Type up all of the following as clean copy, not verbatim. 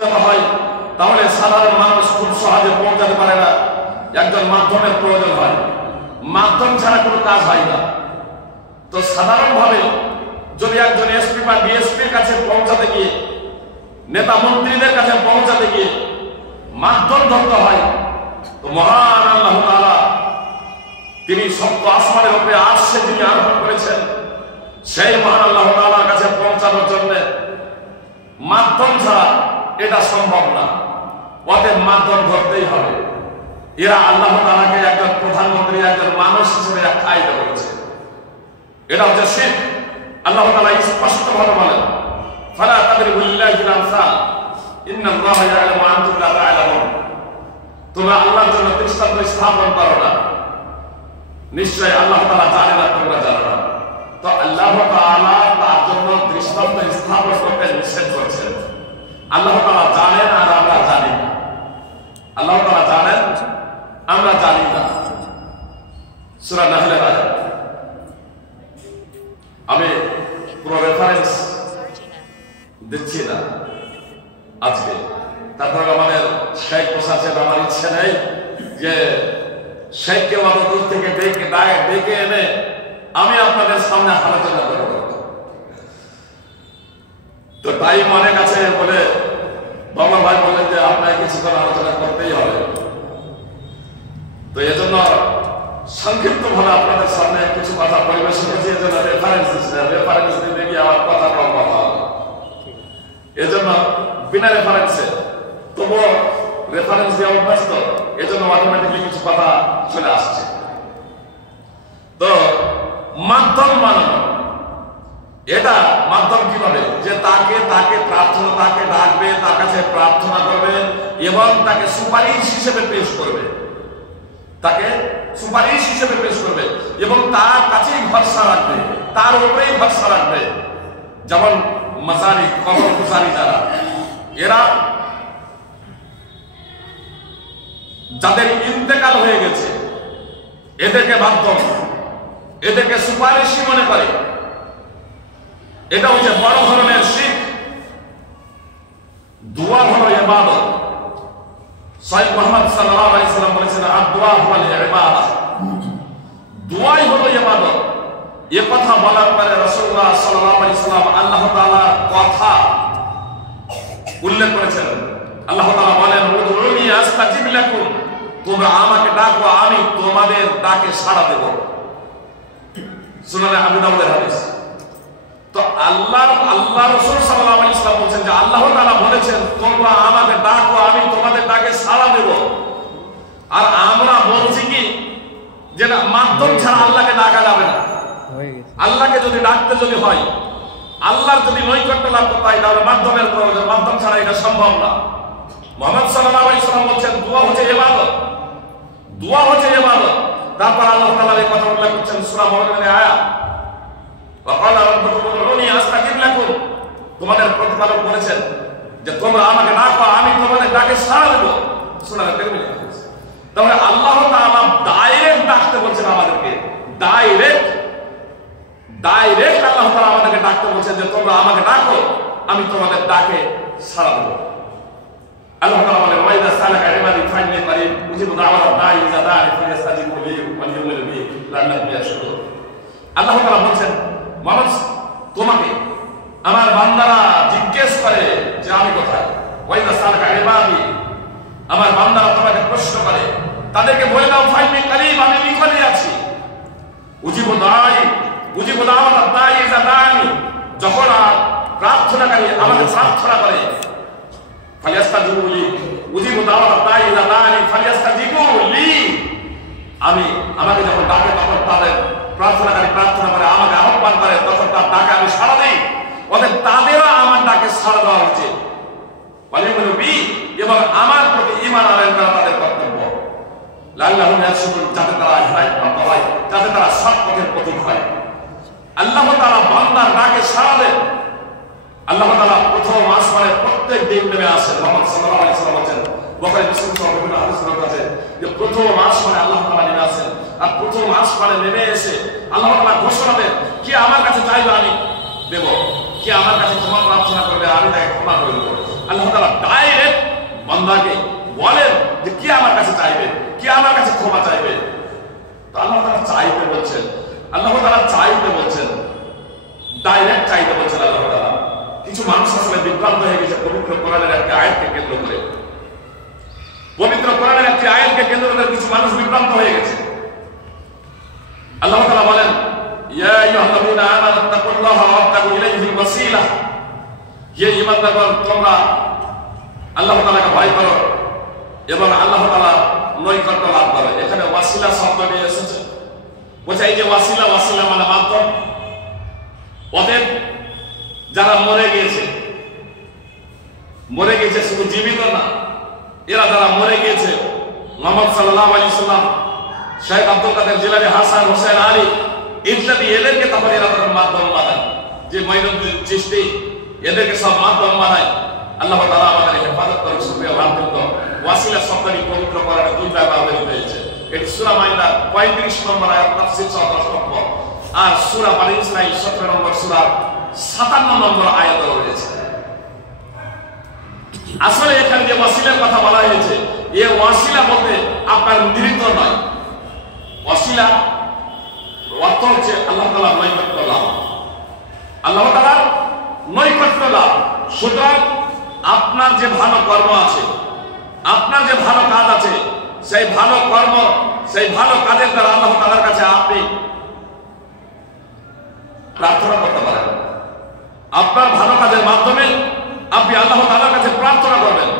হয় তাহলে সাধারণ মানুষ খুব সহজে পৌঁছাতে পারে না, একজন মাধ্যমের প্রয়োজন হয়, মাধ্যম ছাড়া কোনো কাজ হয় না। তো সাধারণভাবে যদি একজন এসপি বা ডিএসপির কাছে পৌঁছাতে গিয়ে, নেতা মন্ত্রীদের কাছে পৌঁছাতে গিয়ে মাধ্যম ধরতে হয়, তো মহান আল্লাহ তাআলা তিনি সপ্ত আসমানের উপরে আরশে যিনি আরোহণ করেছেন, সেই মহান আল্লাহ তাআলার কাছে পৌঁছানোর জন্য মাধ্যম ছাড়া এটা সম্ভব না। অতএব মাধ্যম ধরতেই হবে। এরা আল্লাহ তাআলাকে একজন প্রধানমন্ত্রী, একজন মানুষ হিসেবে আখ্যায়িত করেছে। এটা হচ্ছে শিরক। আল্লাহ তাআলা স্পষ্টভাবে বলেন, ফালা তাদরিবু লিল্লাহিল আমসাল ইন্নাল্লাহা ইয়ালামু ওয়া আনতুম লা তা'লামুন। তোমরা আল্লাহর জন্য দৃষ্টান্ত স্থাপন করো না, নিশ্চয় আল্লাহ তাআলা জানেন না, তোমরা জানো না। তো আল্লাহ তাআলা তার জন্য দৃষ্টান্ত স্থাপন করতে নিষেধ করছেন। আল্লাহ তাআলা জানেন আর আমরা জানি না। আল্লাহ তাআলা জানেন, আমরা জানি না। সূরা নাহলের আয়াত। আমি পুরো রেফারেন্স দিচ্ছি না আজকে, তারপরে আমাদের শেখ প্রশাসন, আমার ইচ্ছে নেই যে শেখকে অত দূর থেকে ডেকে এনে আমি আপনাদের সামনে আলোচনা করব। তো টাইম অনেক আছে বলে বাবা ভাই বলেন যে আপনাকে কিছুক্ষণ আলোচনা করতেই হবে। তো এজন্য সংক্ষিপ্ত ভাবে আপনাদের সামনে কিছু কথা পরিবেশন করছি। এজন্য রেফারেন্স দিতে গিয়ে আমার কথা কম কথা হবে। এজন্য বিনা রেফারেন্সে তবুও রেফারেন্স দিয়ে অভ্যস্ত, এজন্য অটোমেটিকলি কিছু কথা চলে আসছে। তো মাধ্যম বানানো, এটা মাধ্যম কিভাবে? যে তাকে প্রার্থনা, তাকে ডাকবে, তার কাছে প্রার্থনা করবে এবং তাকে সুপারিশ হিসেবে পেশ করবে, তাকে সুপারিশ হিসেবে পেশ করবে এবং তার কাছেই ভরসা রাখবে, তার উপরেই ভরসা রাখবে। যেমন মাজারি, কবর পূজারী যারা, এরা যাদের ইন্তেকাল হয়ে গেছে এদেরকে মাধ্যম, এদেরকে সুপারিশই মনে করে। এটা হচ্ছে বড় ধরনের শিরক। দোয়া হলো ইবাদত। সাইয়্যিদ মুহাম্মদ সাল্লাল্লাহু আলাইহি সাল্লাম বলেছেন, আদ-দুআ হুয়াল ইবাদাহ। দোয়াই হলো ইবাদত। এই কথা বলার পরে রাসূলুল্লাহ সাল্লাল্লাহু আলাইহি সাল্লাম আল্লাহ তাআলার কথা উল্লেখ করেছেন। আল্লাহ তাআলা বলেন, উদউনি আস্তাজিব লাকুম, তোমরা আমাকে ডাকো, আমি তোমাদের ডাকে সাড়া দেব। সুনানে আবু দাউদের হাদিস। তো আল্লাহ রাসূল সাল্লাল্লাহু আলাইহি সাল্লাম বলেন যে আল্লাহ তাআলা বলেছেন তোমরা আমাকে ডাকো, আমি তোমাদের ডাকে সাড়া দেব। আর আমরা বলছি কি যে মাধ্যম ছাড়া আল্লাহকে ডাকা যাবে না। আল্লাহকে যদি ডাকতে যদি হয়, আল্লাহর যদি নৈকট্য লাভ করতে হয়, তাহলে মাধ্যমের প্রয়োজন। মাধ্যম ছাড়া এটা সম্ভব না। মুহাম্মদ সাল্লাল্লাহু আলাইহি সাল্লাম বলেন দোয়া হচ্ছে ইবাদত, দোয়া হচ্ছে ইবাদত। তারপর আল্লাহ তাআলা এই কথা উল্লেখ করছেন সূরা মুমিনুনের আয়াত, ওয়াকালা রাব্বুকুম উদউনি আস্তাজিব লাকুম। তোমাদের প্রতিপালক বলেছেন যে তোমরা আমাকে ডাকো, আমি তোমাদের ডাকে সাড়া দেব। সূরা তিরমিজি। তাহলে আল্লাহ তাআলা ডাইরেক্ট ডাকতে বলছেন আমাদেরকে, ডাইরেক্ট আল্লাহ তাআলা আমাদেরকে ডাকতে বলছেন যে তোমরা আমাকে ডাকো, আমি তোমাদের ডাকে সাড়া দেব। আল্লাহ তাআলা বলেন, ওয়া ইযা সালাকা ইবাদি ফাইন্নী কারীব উজিবু দাওয়াতাদ দাঈ ইযা দাআনি ফালিস্তাজিবু লি ওয়াল ইউমিনু বি লাআল্লাহুম ইয়াশকুরুন। আল্লাহ তাআলা বলেন, মুহাম্মদ তোমাকে আমার বান্দারা জিজ্ঞেস করে যে আমি কোথায়। ওয়া ইযা সালাকা ইবাদি, আমার বান্দারা তোমাকে প্রশ্ন করে, তাদেরকে বলে দাও ফাইন্নী কারীব, আমি নিকটে আছি। উজিবু দাওয়াতাদ দাঈ ইযা দাআনি, যখন প্রার্থনাকারী আমাকে প্রার্থনা করে, ফালিস্তাজিবু লি, উজিবু দাওয়াতাদ দাঈ ইযা দাআনি ফালিস্তাজিবু লি, আমি আমাকে যখন ডাকে তখন তাদের প্রার্থনাকারী প্রার্থনা করে, আমাকে আহ্বান করে, তখন তার ডাকে আমি সাড়া দিই। অতএব তাদেরও আমার ডাকে সাড়া দেওয়া উচিত। ওয়ালিউমিনু বি, এবং আমার প্রতি ঈমান আনয়ন করা তাদের কর্তব্য। লাআল্লাহুম ইয়াশকুরুন, যাতে তারা হেদায়েতপ্রাপ্ত হয়, যাতে তারা সৎ পথের পথিক হয়। আল্লাহ তাআলা বান্দার ডাকে সাড়া দেন। আল্লাহ তাআলা প্রথম আসমানে প্রত্যেক দিন নেমে আসেন। মুহাম্মদ সাল্লাল্লাহু আলাইহি সাল্লাম বলেন, বুখারী মুসলিম সহ বিভিন্ন হাদিস আছে যে প্রথম আসমানে আল্লাহ তাআলা নেমে আসেন। আর প্রথম আসমানে নেমে এসে আল্লাহ তাআলা ঘোষণা দেন, কি আমার কাছে চাইবে আমি দেব, কি আমার কাছে ক্ষমা প্রার্থনা করবে আমি তাকে ক্ষমা করে দেব, আল্লাহ তাআলা ডাইরেক্ট বান্দাকে বলেন যে কে আমার কাছে চাইবে, কে আমার কাছে ক্ষমা চাইবে। তো আল্লাহ তাআলা চাইতে বলছেন, আল্লাহ তাআলা চাইতে বলছেন, ডাইরেক্ট চাইতে বলছেন আল্লাহ তাআলা। কিছু মানুষ আসলে বিভ্রান্ত হয়ে গেছে পবিত্র কোরআনের একটি আয়াতকে কেন্দ্র করে। পবিত্র কোরআনের একটি আয়াতকে কেন্দ্র করে কিছু মানুষ বিভ্রান্ত হয়ে গেছে। আল্লাহ তাআলা বলেন, ইয়া আইয়ুহাল্লাযীনা আমানু তাকুল্লাহা ওয়াবতাগু ইলাইহিল ওয়াসিলা, হে ঈমানদারগণ তোমরা আল্লাহ তাআলাকে ভয় করো এবং আল্লাহ তাআলা নৈকট্য লাভ করো। এখানে ওয়াসিলা শব্দটি এসেছে, বোঝায় যে ওয়াসিলা, ওয়াসিলা মানে মাধ্যম। অতএব যারা মরে গিয়েছে শুধু জীবিত না, এরা যারা মরে গিয়েছে, মুহাম্মদ সাল্লাল্লাহু আলাইহি সাল্লাম, শেখ আব্দুল কাদের জিলানী, হাসান হোসেন আলী ইত্যাদি, এদেরকে তখন এরা তখন মাধ্যম বানায়, যে মঈনুদ্দিন চিশতি, এদেরকে সব মাধ্যম বানায়। আল্লাহ তাআলা আমাদের হেফাজত করুন। সুপ্রিয় ভাতৃত্ব, ওয়াসিলা শব্দটি পবিত্র কোরআনে দুইবার ব্যবহৃত হয়েছে। এটি সূরা মাইদার 35 নম্বর আয়াত তাফসীর 14 নম্বর, আর সূরা বনী ইসরাঈল 17 নম্বর সূরা 57 নম্বর আয়াতে রয়েছে। আসলে এখানে যে ওয়াসিলার কথা বলা হয়েছে, এই ওয়াসিলা বলতে আপনার মৃত নয়। ওয়াসিলা অর্থ হচ্ছে আল্লাহ তাআলার নৈকট্য লাভ, আল্লাহ তাআলার নৈকট্য লাভ। সুতরাং আপনার যে ভালো কর্ম আছে, আপনার যে ভালো কাজ আছে, সেই ভালো কর্ম, সেই ভালো কাজের দ্বারা আল্লাহ তাআলার কাছে আপনি প্রার্থনা করতে পারেন। আপনার ভালো কাজের মাধ্যমে আপনি আল্লাহ তাআলার কাছে প্রার্থনা করবেন।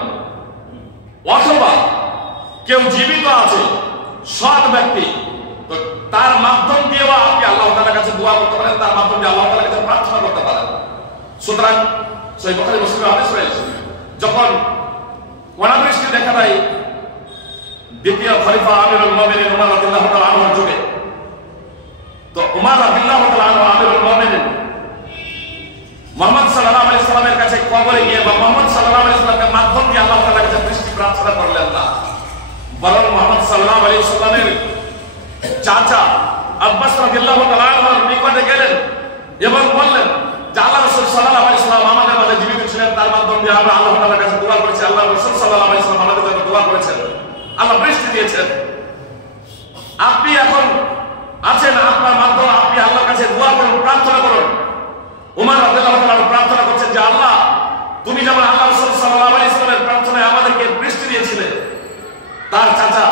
অথবা কেউ জীবিত আছে, সৎ ব্যক্তি, তো তার মাধ্যম দিয়েও আপনি আল্লাহ তাআলার কাছে দোয়া করতে পারেন, তার মাধ্যমে আল্লাহ তাআলার কাছে প্রার্থনা করতে পারেন। সুতরাং সহিহ বুখারী মুসলিমের হাদিস রয়েছে, যখন অনাবৃষ্টি দেখা দেয় দ্বিতীয় খলিফা আমিরুল মুমিনিন উমর রাদিয়াল্লাহু তাআলা আনহুর যুগে, তো উমর রাদিয়াল্লাহু তাআলা আনহু আমিরুল মুমিনিন মুহাম্মদ সাল্লাল্লাহু আলাইহি সাল্লামের কাছে কবরে গিয়ে বা মুহাম্মদ সাল্লাল্লাহু আলাইহি সাল্লামের মাধ্যম দিয়ে আল্লাহ তাআলার কাছে বৃষ্টি প্রার্থনা করলেন না, বরং মুহাম্মদ সাল্লাল্লাহু আলাইহি সাল্লামের চাচা আব্বাস রাদিয়াল্লাহু তাআলা আনহুর নিকটে গেলেন এবং বললেন যে আল্লাহ রাসূল সাল্লাল্লাহু আলাইহি সাল্লাম আমাদের মাঝে জীবিত ছিলেন, তার মাধ্যম দিয়ে আমরা আল্লাহ তাআলার কাছে দোয়া করেছি, আল্লাহ রাসূল সাল্লাল্লাহু আলাইহি সাল্লাম আমাদের জন্য দোয়া করেছেন, আল্লাহ বৃষ্টি দিয়েছেন। আপনি এখন আছেন, আপনার মাধ্যমে আপনি আল্লাহর কাছে দোয়া করুন, প্রার্থনা করুন। উমর রাদিয়াল্লাহু তাআলা প্রার্থনা করছেন যে আল্লাহ, তুমি যেমন আল্লাহ রাসূল সাল্লাল্লাহু আলাইহি সাল্লামের প্রার্থনায় আমাদেরকে বৃষ্টি দিয়েছিলে, তার চাচা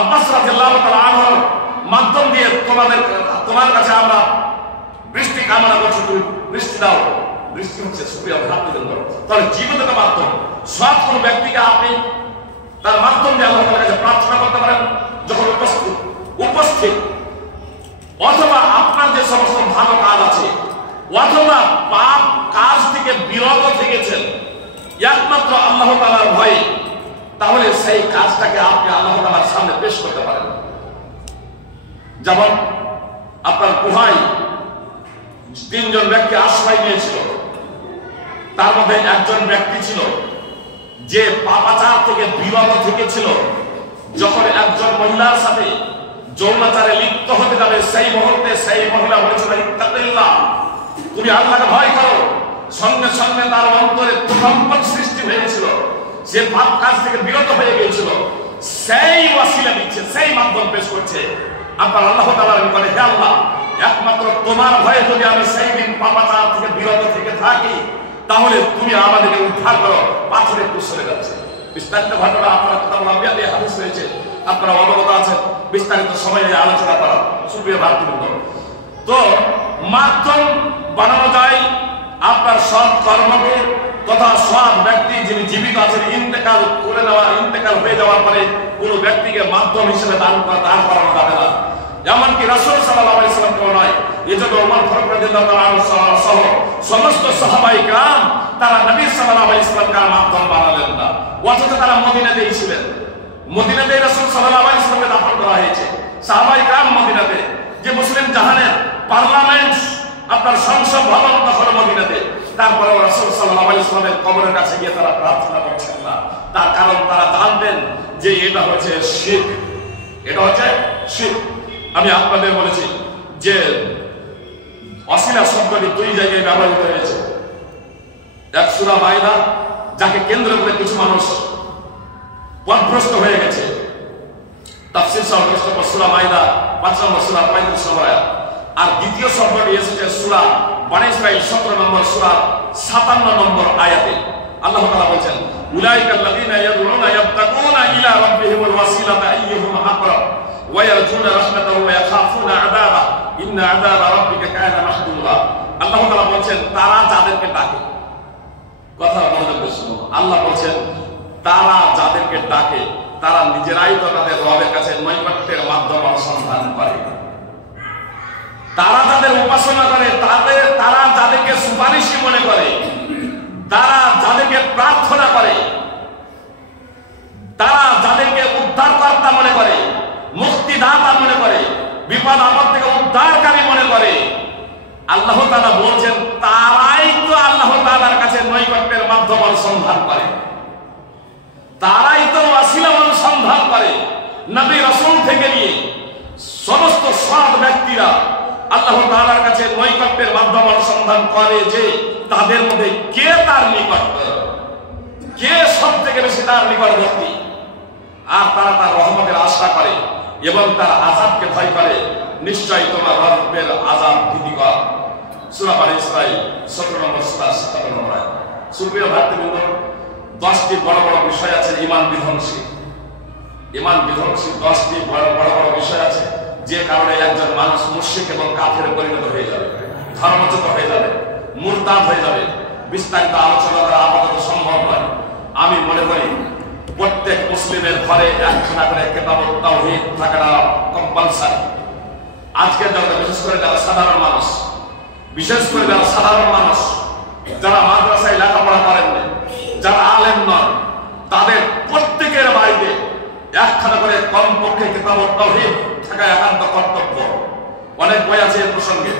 আব্বাস রাদিয়াল্লাহু তাআলা আনহুর মাধ্যম দিয়ে তোমার কাছে আমরা বৃষ্টি কামনা করছি, তুমি বৃষ্টি দাও। বৃষ্টি হচ্ছে সুপ্রিয় ভাতৃবৃন্দ, তাহলে জীবিত মাধ্যম, সৎ কোনো ব্যক্তিকে আপনি তার মাধ্যম দিয়ে আল্লাহ তাআলার কাছে প্রার্থনা করতে পারেন যখন উপস্থিত। অথবা আপনার যে সমস্ত ভালো কাজ আছে, অথবা পাপ কাজ থেকে বিরত থেকেছেন একমাত্র আল্লাহ তাআলার ভয়ে, তাহলে সেই কাজটাকে আপনি আল্লাহ তাআলার সামনে পেশ করতে পারেন। যেমন আপনার গুহায় 3 জন ব্যক্তি আশ্রয় নিয়েছিল, তার মধ্যে একজন ব্যক্তি ছিল যে পাপাচার থেকে বিরত থেকেছিল। যখন একজন মহিলার সাথে যৌনাচারে লিপ্ত হতে যাবে, সেই মুহূর্তে সেই মহিলা বলেছিল ইত্তাকিল্লাহ, তুমি আল্লাহকে ভয় করো। সঙ্গে সঙ্গে তার অন্তরে কম্পন সৃষ্টি হয়েছিল, সে পাপ কাজ থেকে বিরত হয়ে গিয়েছিল। সেই ওয়াসিলা দিচ্ছে, সেই মাধ্যম পেশ করছে আপনার আল্লাহ তাআলার নিকটে, হে আল্লাহ, একমাত্র তোমার ভয়ে যদি আমি সেই দিন পাপাচার থেকে বিরত থেকে থাকি, তাহলে তুমি আমাদেরকে উদ্ধার করো। পাথরে সরে যাচ্ছে। বিস্তারিত ঘটনা আপনার কিতাবুল আম্বিয়াতে হাদিস রয়েছে, আপনারা অবগত আছেন, বিস্তারিত সময়ে আলোচনা করা। সুপ্রিয় ভাতৃবৃন্দ, তো মাধ্যম বানানো যায় আপনার সৎ কর্মকে, তথা সৎ ব্যক্তি যিনি জীবিত আছেন, ইন্তেকাল হয়ে যাওয়ার পরে কোন ব্যক্তিকে মাধ্যম হিসেবে দান করানো যাবে না। এমনকি রাসূল সাল্লাল্লাহু আলাইহি ওয়াসাল্লাম কেউ নয়। এজন্য ওমর ফারুক রাদিয়াল্লাহু তাআলা আনহু সহ সমস্ত সাহাবায়ে কেরাম তারা নবী সাল্লাল্লাহু আলাইহি ওয়াসাল্লামকে মাধ্যম বানালেন না, অথচ তারা মদিনাতেই ছিলেন। মদিনাতেই রাসূল সাল্লাল্লাহু আলাইহি ওয়াসাল্লামকে দাফন করা হয়েছে। সাহাবায়ে কেরাম মদিনাতে, যে মুসলিম জাহানের পার্লামেন্ট, আপনার সংসদ ভবন তখন মদিনাতে, তারপরে রাসূল সাল্লাল্লাহু আলাইহি ওয়াসাল্লামের কবরের কাছে গিয়ে তারা প্রার্থনা করছেন না। তার কারণ তারা জানতেন যে এটা হচ্ছে শিরক, এটা হচ্ছে শিরক। আমি আপনাদের বলেছি যে ওয়াসিলা শব্দটি 2 জায়গায় ব্যবহৃত হয়েছে। এক সূরা মাইদা যাকে কেন্দ্র করে কিছু মানুষ পথভ্রষ্ট হয়ে গেছে। তাফসীর সংশ্লিষ্ট সূরা মাইদা ৫ নম্বর সূরা ৩৫ নম্বর আয়াত। আর দ্বিতীয় শব্দটি এসেছে সূরা বনী ইসরাঈল ১৭ নম্বর সূরা ৫৭ নম্বর আয়াতে। আল্লাহ তাআলা বলেন, উলাইকাল্লাযীনা ইয়াদউনা ইয়াবতাগুনা ইলা রাব্বিহিমুল ওয়াসিলাতা আইয়ুহুম আকরাব ওয়া ইয়ারজুনা রাহমাতাহু ওয়া ইয়াখাফুনা আযাবাহু ইন্না আযাবা রাব্বিকা কানা মাহযুরা। আল্লাহ তাআলা বলেন, তারা যাদেরকে ডাকে, কথা মনোযোগ দিয়ে শুনুন, আল্লাহ বলেন তারা যাদেরকে ডাকে তারা নিজেরাই তো তাদের রবের কাছে নৈকট্যের মাধ্যম অনুসন্ধান করে। তারা যাদের উপাসনা করে, তারা যাদেরকে সুপারিশি মনে করে, তারা যাদেরকে প্রার্থনা করে, তারা যাদেরকে উদ্ধারকর্তা মনে করে, মুক্তিদাতা মনে করে, বিপদ আপদ থেকে উদ্ধারকারী মনে করে, আল্লাহ তাআলা বলছেন তারাই তো আল্লাহ তাআলার কাছে নৈকট্যের মাধ্যম অনুসন্ধান করে, তারাই তো ওয়াসিলা অনুসন্ধান করে। নবী রাসূল থেকে নিয়ে সমস্ত সৎ ব্যক্তিরা আল্লাহ তাআলার কাছে নৈকট্যের মাধ্যম অনুসন্ধান করে যে তাদের মধ্যে কে তার নিকটতর, কে সব থেকে বেশি তার নিকটবর্তী। আর তারা তার রহমতের আশা করে এবং তার আযাবকে ভয় করে। নিশ্চয়ই তোমার রবের আযাব ভীতিকর। সূরা বনী ইসরাঈল ১৭ নম্বর সূরা ৫৭ নম্বর আয়াত। সুপ্রিয় ভাতৃবৃন্দ, 10টি বড় বড় বিষয় আছে ঈমান বিধ্বংসী। ঈমান বিধ্বংসী 10টি বড় বড় বিষয় আছে, যে কারণে একজন মানুষ মুশরিক এবং কাফেরে পরিণত হয়ে যাবে, ধর্মচ্যুত হয়ে যাবে, মুরতাদ হয়ে যাবে। বিস্তারিত আলোচনা করা আপাতত সম্ভব নয়। আমি মনে করি প্রত্যেক মুসলিমের ঘরে একখানা করে কিতাবুত তাওহীদ থাকাটা কম্পালসারি। আজকের জগতে বিশেষ করে যারা সাধারণ মানুষ, যারা মাদ্রাসায় লেখাপড়া করেন না, যারা আলেম নন, তাদের প্রত্যেকের বাড়িতে একখানা করে কমপক্ষে কিতাবুত তাওহীদ থাকা একান্ত কর্তব্য। অনেক বই আছে এর প্রসঙ্গে,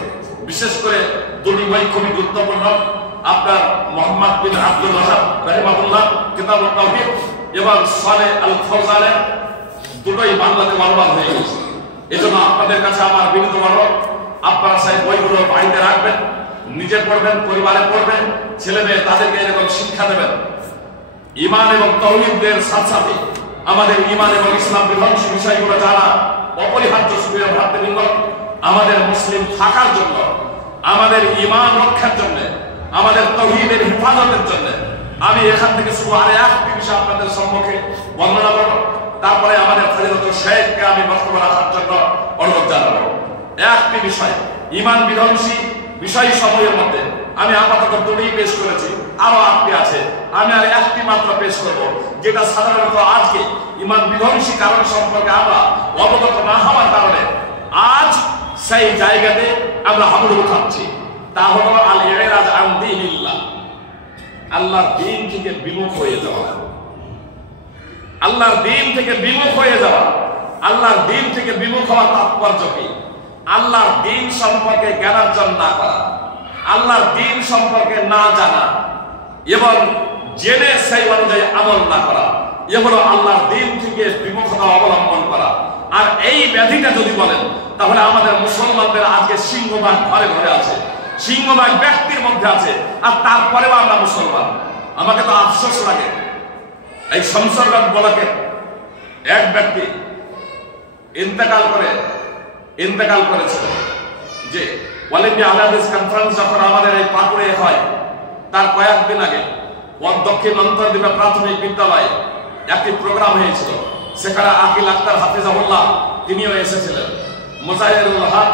বিশেষ করে দুটি বই খুবই গুরুত্বপূর্ণ। আপনার মুহাম্মদ বিন আব্দুল ওয়াহাব রাহিমাহুল্লাহ কিতাবুত তাওহীদ এবং সালেহ আল ফাওজানের দুটোই বাংলাতে অনুবাদ হয়ে গেছে। এজন্য আপনাদের কাছে আমার বিনীত অনুরোধ, আপনারা সেই বইগুলো বাড়িতে রাখবেন, নিজে পড়বেন, পরিবারে পড়বেন, ছেলে মেয়ে তাদেরকে এরকম শিক্ষা দেবেন। ঈমান এবং তাওহীদের সাথে সাথে আমাদের ঈমান এবং ইসলাম বিধ্বংসী বিষয়গুলো জানা অপরিহার্য। সুপ্রিয় ভাতৃবৃন্দ, আমাদের মুসলিম থাকার জন্য, আমাদের ঈমান রক্ষার জন্য, আমাদের তাওহীদের হেফাজতের জন্য আমি এখান থেকে শুধু আর একটি বিষয় আপনাদের সম্মুখে বর্ণনা করব, তারপরে আমাদের ফজিলতুল শেখকে আমি বক্তব্য রাখার জন্য অনুরোধ জানাবো। একটি বিষয়, ঈমান বিধ্বংসী বিষয় সময়ের মধ্যে আমি আপাতত দুটোই পেশ করেছি, আরো 8টি আছে। আমি আর একটি মাত্র পেশ করব, যেটা সাধারণত আজকে ঈমান বিধ্বংসী কারণ সম্পর্কে আমরা অবগত না হওয়ার কারণে আজ সেই জায়গাতে আমরা হাবুডুবু খাচ্ছি। তা হলো আল ইরাজ আন দীনিল্লাহ, আল্লাহর দ্বীন থেকে বিমুখ হয়ে যাওয়া। আল্লাহর দ্বীন থেকে বিমুখ হয়ে যাওয়া। আল্লাহর দ্বীন থেকে বিমুখ হওয়ার তাৎপর্য কি? আল্লাহর দ্বীন সম্পর্কে জ্ঞানার্জন না করা, আল্লাহর দ্বীন সম্পর্কে না জানা এবং জেনে সেই অনুযায়ী আমল না করা, এ হলো আল্লাহর দ্বীন থেকে বিমুখতা অবলম্বন করা। আর এই ব্যাধিটা যদি বলেন, তাহলে আমাদের মুসলমানদের আজকে সিংহভাগ ঘরে ঘরে আছে, সিংহভাগ ব্যক্তির মধ্যে আছে, আর তারপরেও আমরা মুসলমান। আমাকে তো আফসোস লাগে, এই শমসেরগঞ্জ ব্লকে এক ব্যক্তি ইন্তেকাল করেছিল। যে অল ইন্ডিয়া আহলে হাদিস কনফারেন্স যখন আমাদের এই পাকুড়ে হয়, তার কয়েকদিন আগে দক্ষিণ অন্তর্দ্বীপে প্রাথমিক বিদ্যালয়ে একটি প্রোগ্রাম হয়েছিল। সেখানে আকিল আক্তার হাফিজাহুল্লাহ তিনিও এসেছিলেন, মুজাহিদুল হক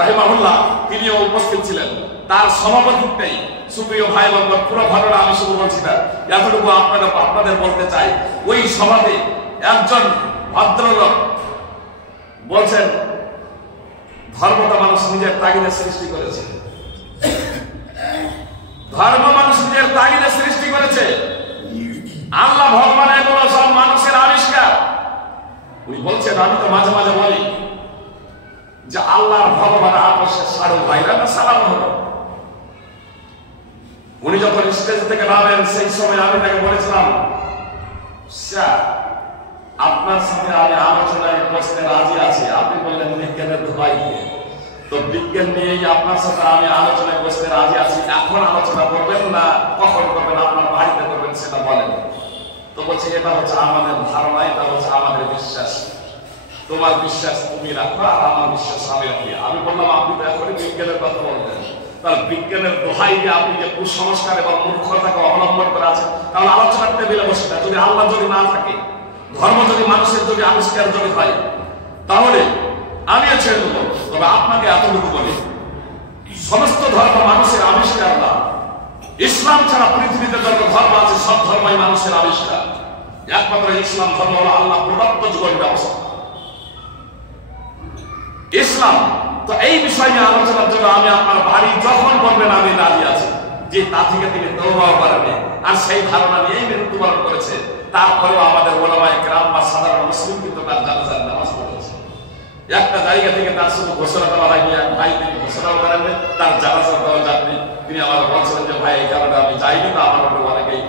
রাহিমাহুল্লাহ তিনিও উপস্থিত ছিলেন। তার সভাপতিত্বেই সুপ্রিয় ভাই বন্ধু, পুরো ঘটনা আমি শুধু বলছি না, এতটুকু আপনাদের বলতে চাই। ওই সভাতে একজন ভদ্রলোক বলছেন, ধর্মটা মানুষ নিজের তাগিদে সৃষ্টি করেছে, ধর্ম মানুষ নিজের তাগিদে সৃষ্টি করেছে, আল্লাহ ভগবান এগুলো সব মানুষের আবিষ্কার। উনি বলছেন, আমি তো মাঝে মাঝে বলি যে আল্লাহর ভগবান আপসে সারু ভাইরা না সালাম হলো। উনি যখন স্টেজ থেকে নামেন, সেই সময় আমি তাকে বলেছিলাম, স্যার আপনার সাথে আমি আলোচনায় বসতে রাজি আছি। আপনি বললেন বিজ্ঞানের দোহাই দিয়ে, তো বিজ্ঞান নিয়েই আপনার সাথে আমি আলোচনায় বসতে রাজি আছি। এখন আলোচনা করবেন না কখন করবেন, আপনার বাড়িতে করবেন, সেটা বলেন। তো বলছে এটা হচ্ছে আমাদের ধারণা, এটা হচ্ছে আমাদের বিশ্বাস, তোমার বিশ্বাস তুমি রাখো আর আমার বিশ্বাস আমি রাখি। আমি বললাম আপনি তো এখন বিজ্ঞানের কথা বললেন, তাহলে বিজ্ঞানের দোহাই দিয়ে আপনি যে কুসংস্কার এবং মূর্খতাকে অবলম্বন করে আছেন, তাহলে আলোচনার টেবিলে বসে না। যদি আল্লাহ যদি না থাকে, ধর্ম যদি মানুষের যদি আবিষ্কার যদি হয়, তাহলে আমিও ছেড়ে দেবো। তবে আপনাকে এতটুকু বলি, সমস্ত ধর্ম মানুষের আবিষ্কার না। ইসলাম ছাড়া পৃথিবীতে যত ধর্ম আছে সব ধর্মই মানুষের আবিষ্কার। একমাত্র ইসলাম ধর্ম হলো আল্লাহ প্রদত্ত জীবন ব্যবস্থা, ইসলাম। তো এই বিষয় নিয়ে আলোচনার জন্য আমি আপনার বাড়ি যখন বলবেন আমি দাঁড়িয়ে আছি, যে তা থেকে তিনি তওবা করেননি আর সেই ধারণা নিয়েই মৃত্যুবরণ করেছে। তারপরেও আমাদের ওলামায়ে কেরাম বা সাধারণ মুসলিম কিন্তু তার জানাজার নামাজ পড়েছে। একটা জায়গা থেকে তার শুধু ঘোষণা করা হয়নি, এক ভাই তিনি ঘোষণা করেননি, তার জানাজা দেওয়া যায়নি। তিনি আমার বলছিলেন যে ভাই এই কারণে আমি যাইনি, তো আমার উপরে অনেকেই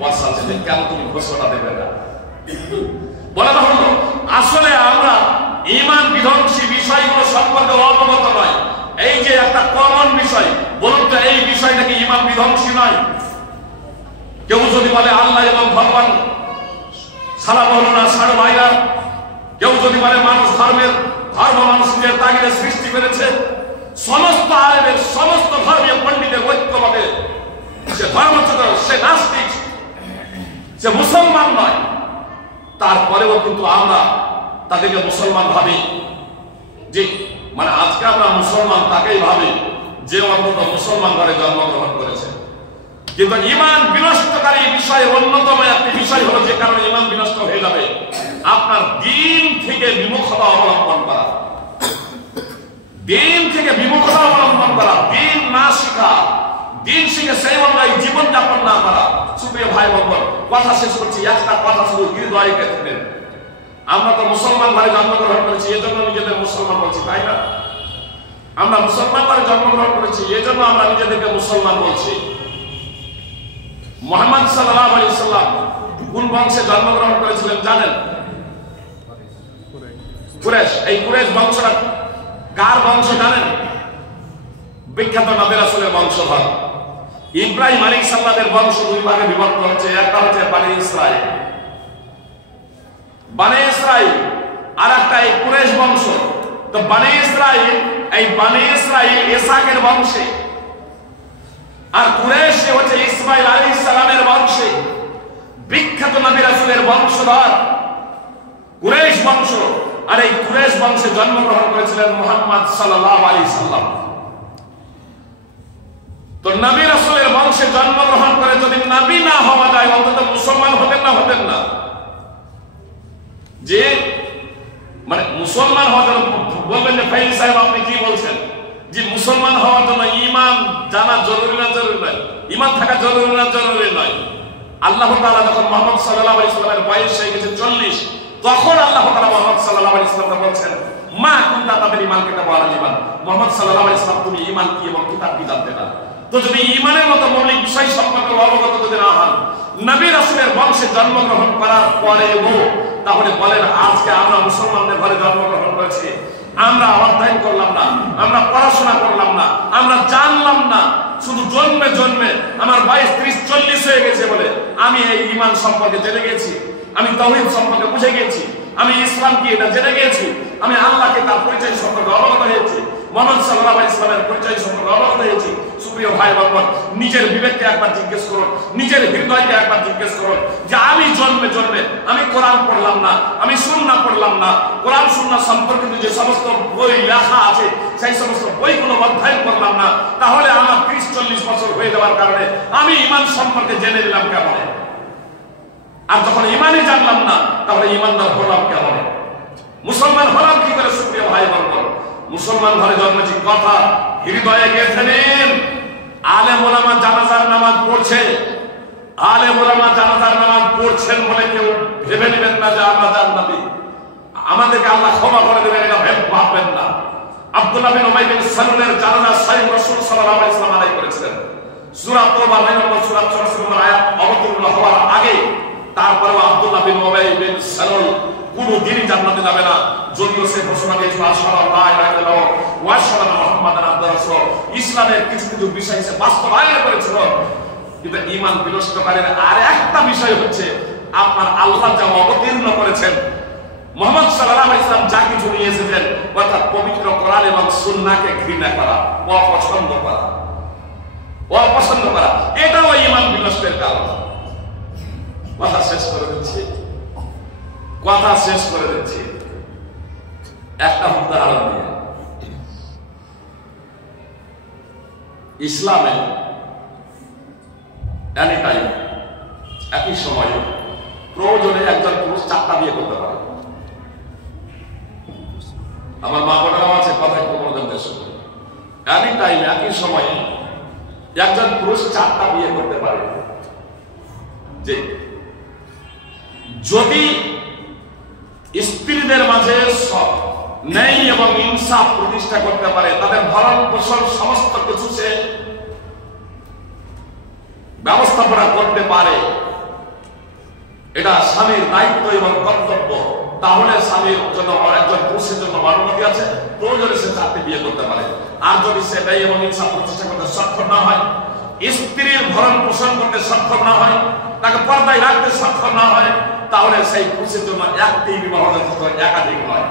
বসাচ্ছে যে কেন তুমি ঘোষণা দেবে না। বলা হলো আসলে আমরা ঈমান বিধ্বংসী বিষয়গুলো সম্পর্কে অবগত নয়। এই যে একটা কমন বিষয়, বলুন তো এই বিষয়টা কি ঈমান বিধ্বংসী নয়? কেউ যদি বলে আল্লাহ এবং ভগবান সারা বলো না সারা ভাইরা, কেউ যদি বলে মানুষ ধর্ম মানুষের তাগিদে সৃষ্টি করেছে, সমস্ত আলেমের সমস্ত ধর্মীয় পণ্ডিতের ঐক্যভাবে সে ধর্মচোদক, সে নাস্তিক, সে মুসলমান নয়। তারপরেও কিন্তু আমরা তাদেরকে মুসলমান ভাবি। যে মানে আজকে আমরা মুসলমান তাকেই ভাবি যে অন্তত মুসলমান ঘরে জন্মগ্রহণ করেছে। কিন্তু ঈমান বিনষ্টকারী বিষয়ে অন্যতম একটি বিষয় হলো, যে কারণে ঈমান বিনষ্ট হয়ে যাবে, আপনার দিন থেকে বিমুখতা অবলম্বন করা। দিন থেকে বিমুখতা অবলম্বন করা, দিন না শিখা, দিন শিখে সেই অনুযায়ী জীবনযাপন না করা। সুপ্রিয় ভাই বোন, কথা শেষ করছি, একটা কথা শুধু হৃদয়ে গেঁথে নেন। আমরা তো মুসলমান ঘরে জন্মগ্রহণ করেছি, এজন্য নিজেদের মুসলমান বলছি, তাই না? আমরা মুসলমান ঘরে জন্মগ্রহণ করেছি, এজন্য আমরা নিজেদেরকে মুসলমান বলছি। মুহাম্মদ সাল্লাল্লাহু আলাইহি সাল্লাম কোন বংশে জন্মগ্রহণ করেছিলেন জানেন? কুরাইশ। এই কুরাইশ বংশটা কার বংশ জানেন? বিখ্যাত নবী রাসূলের বংশধর ইব্রাহিম আলাইহিস সালামের বংশ দুই ভাগে বিভক্ত হচ্ছে। একটা হচ্ছে বনি ইসরাইল, বনি ইসরাইল, আর একটা এই কুরাইশ বংশ। তো বনি ইসরাইল, এই বনি ইসরাইল ইসাকের বংশে, আর কুরাইশ হচ্ছে ইসমাঈল আলাইহিস সালামের বংশে। বিখ্যাত নবী রাসূলের বংশধর কুরাইশ বংশ। আর এই কুরাইশ বংশে জন্মগ্রহণ করেছিলেন মুহাম্মদ সাল্লাল্লাহু আলাইহি সাল্লাম। তো নবী রাসূলের বংশে জন্মগ্রহণ করে যদি নবী না হওয়া যায়, অন্তত মুসলমান হতেন না। যে মানে মুসলমান হওয়ার জন্য বলবেন যে ফাইল সাহেব আপনি কি বলছেন? যে মুসলমান হওয়ার জন্য ঈমান জানা জরুরি না জরুরি নয়, ঈমান থাকা জরুরি না জরুরি নয়। আল্লাহ তাআলা যখন মুহাম্মদ সাল্লাল্লাহু আলাইহি সাল্লামের বয়স হয়ে গেছে 40, তখন আল্লাহ তাআলা মুহাম্মদ সাল্লাল্লাহু আলাইহি সাল্লামকে বলছেন, মা কুনতা তাদের ঈমান কিতাব ওয়াল ঈমান। মুহাম্মদ সাল্লাল্লাহু আলাইহি সাল্লাম তুমি ঈমান কি এবং কিতাব কি জানতে না। তো যদি ঈমানের মতো মৌলিক বিষয় সম্পর্কে অবগত যদি না হন নবী রাসূলের বংশে জন্মগ্রহণ করার পরেও, তাহলে বলেন আজকে আমরা মুসলমানদের ঘরে জন্মগ্রহণ করেছি, আমরা অধ্যয়ন করলাম না, আমরা পড়াশোনা করলাম না, আমরা জানলাম না, শুধু জন্মে জন্মে আমার 22, 30, 40 হয়ে গেছে বলে আমি এই ঈমান সম্পর্কে জেনে গেছি, আমি তাওহীদ সম্পর্কে বুঝে গেছি, আমি ইসলাম কি এটা জেনে গেছি, আমি আল্লাহকে তার পরিচয় সম্পর্কে অবগত হয়েছি, মুহাম্মদ সাল্লাল্লাহু আলাইহি ওয়াসাল্লামের পরিচয় সম্পর্কে অবগত হয়েছি। সুপ্রিয় ভাই বোন, নিজের বিবেককে একবার জিজ্ঞেস করুন, নিজের হৃদয়কে একবার জিজ্ঞেস করুন যে আমি জন্মে জন্মে আমি কোরআন পড়লাম না, আমি সুন্নাহ পড়লাম না, কোরআন সুন্নাহ সম্পর্কিত যে সমস্ত বই লেখা আছে সেই সমস্ত বইগুলো অধ্যয়ন করলাম না, তাহলে আমার 30-40 বছর হয়ে যাওয়ার কারণে আমি ঈমান সম্পর্কে জেনে নিলাম কেমন? আর যখন ঈমানই জানলাম না, তাহলে ঈমানদার হলাম কেমন? মুসলমান হলাম কি করে? সুপ্রিয় ভাই বোন, মুসলমান ঘরে জন্মেছি, কথা হৃদয়ে গেঁথে নিন। আলেম ওলামা জানাজার নামাজ পড়ছে, আলেম ওলামা জানাজার নামাজ পড়ছেন বলে কেউ ভেবে নেবেন না যে আমরা জান্নাতি, আমাদেরকে আল্লাহ ক্ষমা করে দেবেন, এটা ভাববেন না। আব্দুল্লাহ বিন উমাইর বিন সালুলের জানাজা স্বয়ং রাসূল সাল্লাল্লাহু আলাইহি ওয়াসাল্লাম আদায় করেছিলেন। সূরা তাওবা 9 নম্বর সূরা 84 নম্বর আয়াত অবতীর্ণ হওয়ার আগে। তারপরেও আব্দুল্লাহ বিন উমাইর বিন সালুল কোনদিনই জান্নাতে যাবে না, যদিও সে ঘোষণা দিয়েছিল আশহাদু আল্লা ইলাহা ইল্লাল্লাহ ওয়া আশহাদু আন্না মুহাম্মাদান আবদুহু ওয়া রাসূলুহু। ইসলামের কিছু কিছু বিষয় সে বাস্তবায়ন করেছিল। কিন্তু ঈমান বিনষ্টকারীর আর একটা বিষয় হচ্ছে আপনার আল্লাহ যা অবতীর্ণ করেছেন, মুহাম্মদ সাল্লাল্লাহু আলাইহি ওয়াসাল্লাম যা কিছু নিয়ে এসেছেন, অর্থাৎ পবিত্র কোরআন এবং সুন্নাহকে ঘৃণা করা, অপছন্দ করা, এটাও ঈমান বিনষ্টের কারণ। কথা শেষ করে দিচ্ছি একটা উদাহরণ দিয়ে। ইসলামে এনি টাইম, একই সময়ে প্রয়োজনে একজন পুরুষ 4টা বিয়ে করতে পারে। আমার মা বোনেরাও আছে, কথা একটু মনোযোগ দিয়ে শুনুন। এনি টাইম, একই সময়ে একজন পুরুষ 4টা বিয়ে করতে পারে। যে যদি স্ত্রীদের মাঝে ন্যায় এবং ইনসাফ প্রতিষ্ঠা করতে পারে, তাদের ভরণ পোষণ সমস্ত কিছু সে ব্যবস্থাপনা করতে পারে, এটা স্বামীর দায়িত্ব এবং কর্তব্য, তাহলে স্বামীর জন্য একজন পুরুষের জন্য অনুমতি আছে, প্রয়োজনে সে 4টি বিয়ে করতে পারে। আর যদি সে ন্যায় এবং ইনসাফ প্রতিষ্ঠা করতে সক্ষম না হয়, স্ত্রীর ভরণ পোষণ করতে সক্ষম না হয়, তাকে পর্দায় রাখতে সক্ষম না হয়, তাহলে সেই পুরুষের জন্য একটি বিবাহ যথেষ্ট, একাধিক নয়।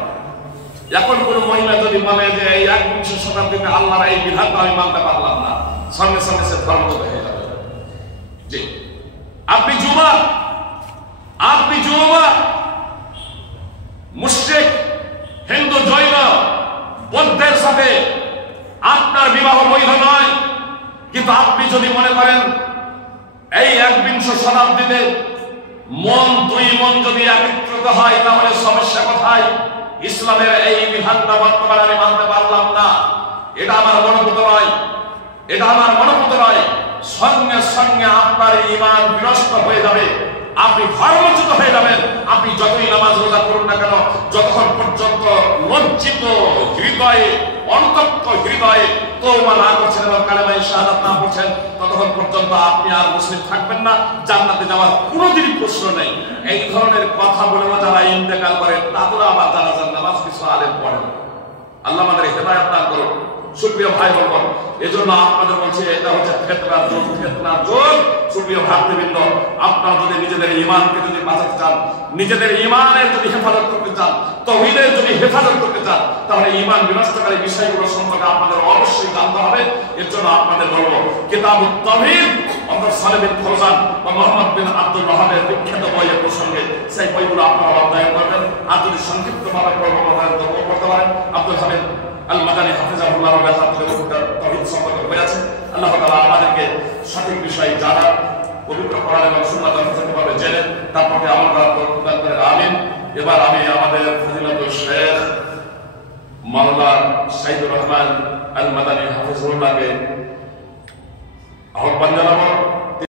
এখন কোন মহিলা যদি বলে যে এই 21 শতাব্দীতে আল্লাহর এই বিধানটা আমি মানতে পারলাম না, সঙ্গে সঙ্গে সে ধর্মচ্যুত হয়ে যাবে। জি, আপনি যুবক, মুশরিক, হিন্দু, জৈন, বৌদ্ধের সাথে আপনার বিবাহ বৈধ নয়। কিন্তু আপনি যদি মনে করেন এই 21 শতাব্দীতে দুই মন যদি একত্রিত হয়, তাহলে সমস্যা কোথায়? ইসলামের এই বিধানটা বর্তমানে আমি মানতে পারলাম না, এটা আমার মনোভূত নয়, সঙ্গে সঙ্গে আপনার ঈমান বিনষ্ট হয়ে যাবে, আপনি ধর্মচ্যুত হয়ে যাবেন। আপনি যতই নামাজ রোজা করুন না কেন, যতক্ষণ পর্যন্ত লজ্জিত হৃদয়ে, অনুতপ্ত হৃদয়ে তওবা না করছেন এবং কালেমায়ে শাহাদাত না পড়ছেন, ততক্ষণ পর্যন্ত আপনি আর মুসলিম থাকবেন না, জান্নাতে যাওয়ার কোনোদিন প্রশ্ন নেই। এই ধরনের কথা বলে যারা ইন্তেকাল করে, তাদেরও আবার জানাজার নামাজ কিছু আলেম পড়েন। আল্লাহ আমাদের হেদায়েত দান করুন। সুপ্রিয় ভাই বোন, এজন্য আপনাদের বলছে এটা হচ্ছে ফিতনার যুগ। সুপ্রিয় ভ্রাতৃবৃন্দ, আপনারা যদি নিজেদের ঈমানকে যদি বাঁচাতে চান, নিজেদের ঈমানের যদি হেফাজত করতে চান, তাওহীদের যদি হেফাজত করতে চান, তাহলে ঈমান বিনষ্টকারী বিষয়গুলো সম্পর্কে আপনাদের অবশ্যই জানতে হবে। এর জন্য আপনাদের বলবো, কিতাবুত তাওহীদ অন্তর সালেহ বিন ফৌজান বা মুহাম্মদ বিন আব্দুল ওয়াহাবের বিখ্যাত বইয়ের প্রসঙ্গে সেই বইগুলো আপনারা অধ্যয়ন করবেন। আর যদি সংক্ষিপ্তভাবে পড়তে পারেন, আব্দুল হামিদ আল মাদানী হাফিজাহুল্লাহর লেখা তাওহীদ সম্পর্কে বই আছে। আল্লাহ তাআলা আমাদেরকে সঠিক বিষয় জানা, পবিত্র কোরআন এবং সুন্নাহ যথাযথভাবে জেনে তারপরে আমল করার তৌফিক দান করেন, আমিন। এবার আমি আমাদের ফজিলাতুল শেখ মাওলানা সাইদুর রহমান আল মাদানী হাফিজাহুল্লাহকে আহ্বান জানাবো।